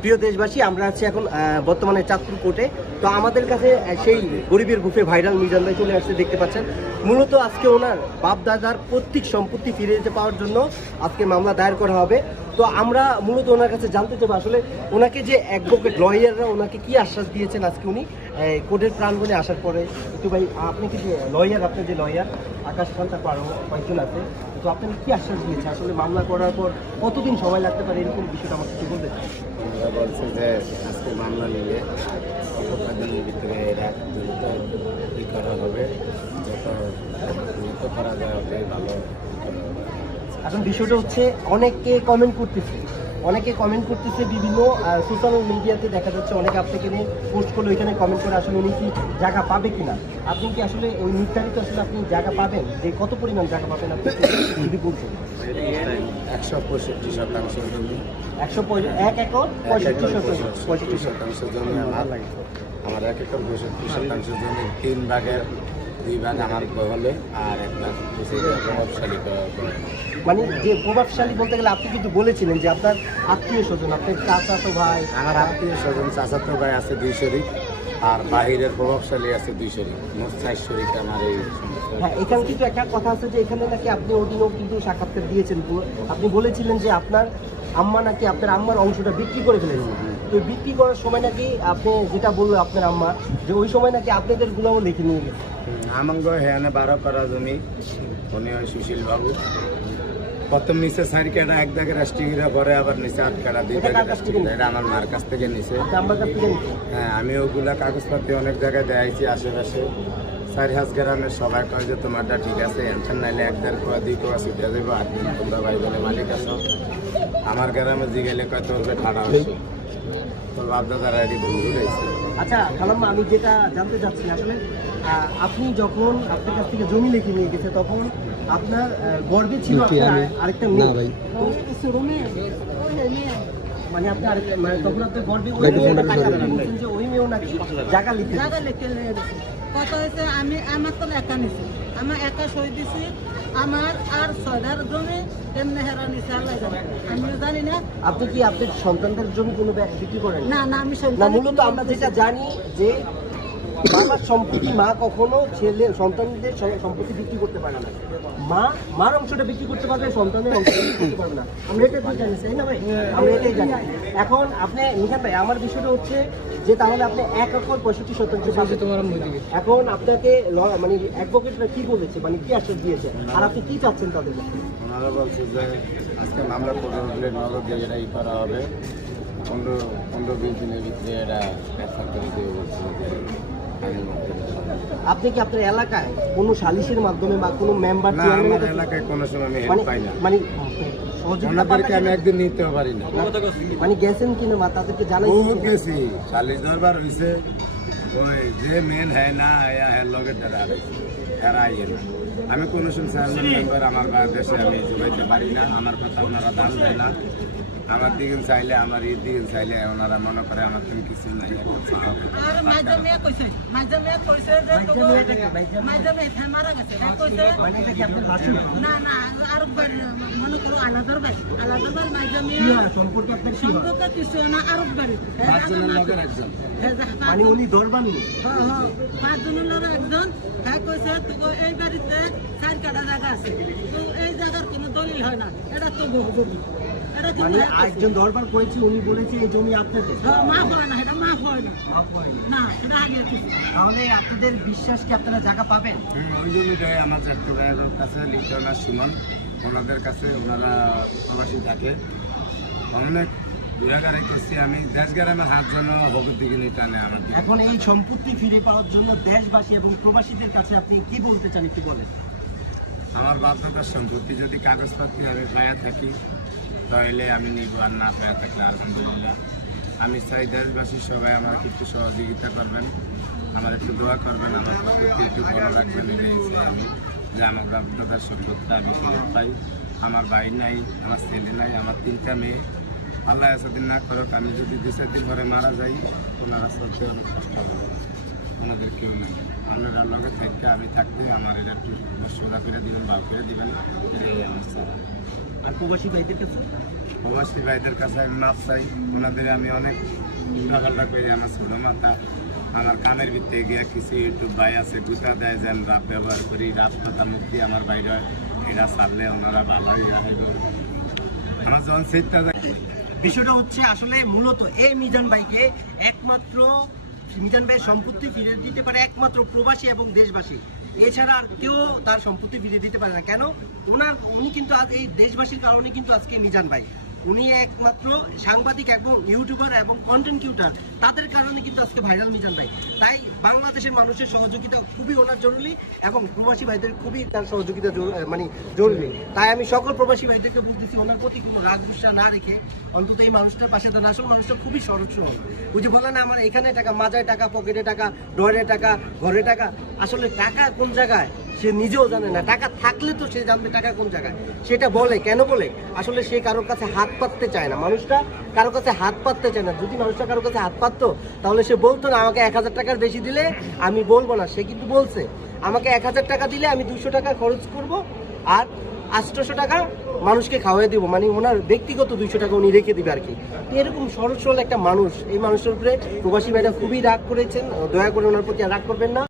প্রিয় দেশবাসী, আমরা আছি এখন বর্তমানে চাঁদপুর কোর্টে। তো আমাদের কাছে সেই গরিবের বুফে ভাইরাল মিজান ভাই চলে আসছে, দেখতে পাচ্ছেন। মূলত আজকে ওনার বাপ দাদার পৈতৃক সম্পত্তি ফিরে যেতে পাওয়ার জন্য আজকে মামলা দায়ের করা হবে। তো আমরা মূলত ওনার কাছে জানতে চাইবো আসলে ওনাকে যে অ্যাডভোকেট লয়াররা ওনাকে কি আশ্বাস দিয়েছেন আজকে উনি কোর্টের প্রাঙ্গণে আসার পরে। একটু ভাই, আপনি কি যে লয়ার, আপনার যে লয়ার আকাশ খান, তারপর আরও কয়েকজন আছে, তো আপনাকে কি আশ্বাস দিয়েছে আসলে মামলা করার পর কতদিন সময় লাগতে পারে, এরকম বিষয়টা আমাকে কি বলতে চান? বলছে যে আজকে মামলা নিয়ে অল্প দিনের ভিতরে এরা দ্রুত ই করা হবে, যত দ্রুত করা যায় ওটাই ভালো। এখন বিষয়টা হচ্ছে অনেকে কমেন্ট করতেছে বিভিন্ন সোশ্যাল মিডিয়াতে দেখা যাচ্ছে অনেকে আপনাকে নিয়ে পোস্ট করলে ওইখানে কমেন্ট করে আসলে উনি কি জায়গা পাবে কিনা। আপনি কি আসলে ওই নির্ধারিত আসলে আপনি জায়গা পাবেন, যে কত পরিমাণ জায়গা পাবেন আপনি যদি বলছেন? 165% জমি, 1 একর 65% জমি আমার 1 একর 65% জমি, 3 ভাগের 2 ভাগ আমার হলে আর 1 ভাগ প্রভাবশালী। মানে যে প্রভাবশালী বলতে গেলে আপনি কিন্তু বলেছিলেন যে আপনার আত্মীয় স্বজন, আপনার চাচাতো ভাই, আমার আত্মীয় স্বজন চাচাতো ভাই আছে 2 শরীক, আর বাহিরের প্রভাবশালী আছে 2 শরীক, মোট 4 শরীক আমার এই। হ্যাঁ, এখানে কিন্তু একটা কথা আছে যে এখানে নাকি আপনি ওদিনও কিন্তু সাক্ষাৎকার দিয়েছেন, আপনি বলেছিলেন যে আপনার আম্মা নাকি আপনার আম্মার অংশটা বিক্রি করে ফেলেছেন। তো বিক্রি করার সময় নাকি আপনি যেটা বললো আপনার আম্মা, যে ওই সময় নাকি আপনাদের গুলোও লিখে নিয়ে গেছে। আমাঙ্গ হ্যাঁ 12 করা জমি, উনি হয় সুশীল বাবু। প্রথম নিচে 4 কাটা, 1 দাগের রাষ্ট্রীয়রা, পরে আবার নিচে 8 কাটা, 2 দাগের রাষ্ট্রীয়রা। এটা আমার মার কাছ থেকে নিছে। আমার কাছ থেকে নিছে? হ্যাঁ, আমি ওগুলা কাগজপত্র অনেক জায়গায় দেখাইছি আশেপাশে। 4 গ্রামের সবাই কয় যে তোমারটা ঠিক আছে, এনশন নাইলে 1-1.5 কোয়া 2 কোয়া ছুটে দেবো, 8 দিন তোমরা ভাই বোনে মালিক আছো। আমার গ্রামে জিগেলে কয় তোর ঠাড়া হয়েছে, তোর বাপ দাদারা এটি ভুল হয়েছে। আচ্ছা খালাম্মা, আমি যেটা জানতে চাচ্ছি আসলে আপনি যখন আপনার কাছ থেকে জমি লিখে নিয়ে গেছে তখন আপনার গর্বে ছিল আপনার আরেকটা মেয়ে, মানে আপনি মানে তখন আপনার গর্বে যে ওই মেয়েও নাকি জায়গা লিখে কত হয়েছে। আমি আমার তো একা নিছি, আমার একা সই দিছি, আমার আর 6টার জমি এমনি হেরা নিছে, আল্লাহ জানে, আমিও জানি না। আপনি কি আপনার সন্তানদের জমি কোনো বিক্রি করেন? না না, আমি না, মূলত আমরা যেটা জানি যে বাবার সম্পত্তি মা কখনো ছেলে সন্তানদের সম্পত্তি বিক্রি করতে পারে না। মার অংশটা বিক্রি করতে পারবে, সন্তানের অংশটা বিক্রি করতে পারবে না। আমরা এটা তো জানি, তাই না ভাই? আমরা এটাই জানি। এখন আপনি নিখান ভাই, আমার বিষয়টা হচ্ছে যে তাহলে আপনি 1 একর 65% এখন আপনাকে মানে অ্যাডভোকেটরা কি বলেছে, মানে কি আশ্বাস দিয়েছে, আর আপনি কি চাচ্ছেন তাদের কাছে? ওনারা বলছে যে আজকে মামলা করে উঠলে নগদ দিয়ে এটাই করা হবে, 15-20 দিনের ভিতরে এটা ফেসলা করে দিয়ে বলছে। আপনি কি আপনার এলাকায় কোনো সালিশের মাধ্যমে বা কোনো মেম্বার না, আমার এলাকায় কোনো সময় আমি হেল্প পাই না, মানে ওনাদেরকে আমি একদিন নিতেও পারি না। মানে গেছেন কিনা বা তাদেরকে জানাই? বহুত গেছি, সালিশ দরবার হয়েছে, ওই যে মেন হ্যাঁ না হ্যাঁ লগে এরা আইয়ে না। আমি কোনো সময় চেয়ারম্যান মেম্বার আমার দেশে আমি জুবাইতে পারি না, আমার কথা ওনারা দাম দেয় না। আমার দিকে চাইলে, আমার ঈদ দিকে চাইলে ওনারা মনে করে আমার তুমি কিছু নাই। না না, আর মনে করো আলাদার ভাই, আলাদার সম্পর্কে আপনার কি সম্পর্কে কিছু না, আরব বাড়ি মানে উনি দরবার নেই। 5 জনের একজন কইছে এই বাড়িতে 4 কাটা জায়গা আছে, তো এই জায়গার কোনো দলিল হয় না, এটা তো বহু। মানে একজন দরবার করেছে, উনি বলেছে এই জমি আপনাদের। মাফ হয় না, এটা মাফ হয় না, না এটা আগে। তাহলে আপনাদের বিশ্বাস কি আপনারা জায়গা পাবেন? ওই জমিটাই আমার চারটে ভাইয়ের কাছে, লিটন আর সুমন, ওনাদের কাছে, ওনারা প্রবাসী থাকে। অনেক দুরাগারে করছি আমি, দেশ গ্রামের হাত যেন হবুর দিকে নিয়ে টানে আমার। এখন এই সম্পত্তি ফিরে পাওয়ার জন্য দেশবাসী এবং প্রবাসীদের কাছে আপনি কি বলতে চান, একটু বলেন। আমার বাপ দাদার সম্পত্তি যদি কাগজপত্র আমি পায়া থাকি তাহলে আমি নিব, আর না পায়া থাকলে আলহামদুলিল্লাহ। আমি চাই দেশবাসী সবাই আমার একটু সহযোগিতা করবেন, আমার একটু দোয়া করবেন, আমার পদ্ধতি একটু ভালো রাখবেন। আমি যে আমার বাপ দাদার সম্পত্তি আমি ফিরে পাই। আমার ভাই নাই, আমার ছেলে নাই, আমার 3টা মেয়ে। আল্লাহ এতদিন না করুক, আমি যদি 2-4 দিন পরে মারা যাই, ওনারা চলতে অনেক কষ্ট হবে, ওনাদের কেউ নেই। আপনারা লগে থাকতে আমি থাকতে আমার এটা একটু সোজা করে দিবেন, বা করে দিবেন, এটাই আমার চাই। আর প্রবাসী ভাইদের কাছে প্রবাসী ভাইদের কাছে আমি মাপ চাই। ওনাদের আমি অনেক উল্টাপাল্টা করি, আমার ছোটো মাথা, আমার কানের ভিতরে গিয়ে কিছু ইউটিউব ভাই আছে গুতা দেয় যেন রাপ ব্যবহার করি, রাপ কথা মুক্তি আমার বাইরে হয়, এটা ছাড়লে ওনারা ভালো হয়ে যায়। আমার যখন চিন্তা বিষয়টা হচ্ছে আসলে মূলত এই মিজান ভাইকে একমাত্র মিজান ভাইয়ের সম্পত্তি ফিরিয়ে দিতে পারে একমাত্র প্রবাসী এবং দেশবাসী, এছাড়া আর কেউ তার সম্পত্তি ফিরিয়ে দিতে পারে না। কেন? উনি কিন্তু আজ এই দেশবাসীর কারণে কিন্তু আজকে মিজান ভাই, উনি একমাত্র সাংবাদিক এবং ইউটিউবার এবং কন্টেন্ট ক্রিয়েটর, তাদের কারণে কিন্তু আজকে ভাইরাল মিজান ভাই। তাই বাংলাদেশের মানুষের সহযোগিতা খুবই ওনার জরুরি এবং প্রবাসী ভাইদের খুবই তার সহযোগিতা মানে জরুরি। তাই আমি সকল প্রবাসী ভাইদেরকে বলতেছি, ওনার প্রতি কোনো রাগ গুসা না রেখে অন্তত এই মানুষটার পাশে দাঁড়ান। আসল মানুষটা খুবই সরল সরল, ওই যে বলে না আমার এখানে টাকা, মাজায় টাকা, পকেটে টাকা, ডরে টাকা, ঘরে টাকা। আসলে টাকা কোন জায়গায় সে নিজেও জানে না, টাকা থাকলে তো সে জানবে টাকা কোন জায়গায়। সেটা বলে কেন বলে? আসলে সে কারোর কাছে হাত পাততে চায় না, মানুষটা কারোর কাছে হাত পাততে চায় না। যদি মানুষটা কারোর কাছে হাত পাততো তাহলে সে বলতো না আমাকে 1000 টাকার বেশি দিলে আমি বলবো না। সে কিন্তু বলছে আমাকে 1000 টাকা দিলে আমি 200 টাকা খরচ করব আর 800 টাকা মানুষকে খাওয়াই দিব, মানে ওনার ব্যক্তিগত 200 টাকা উনি রেখে দিবে আর কি। এরকম সরল সরল একটা মানুষ, এই মানুষের উপরে প্রবাসী ভাইরা খুবই রাগ করেছেন। দয়া করে ওনার প্রতি রাগ করবেন না।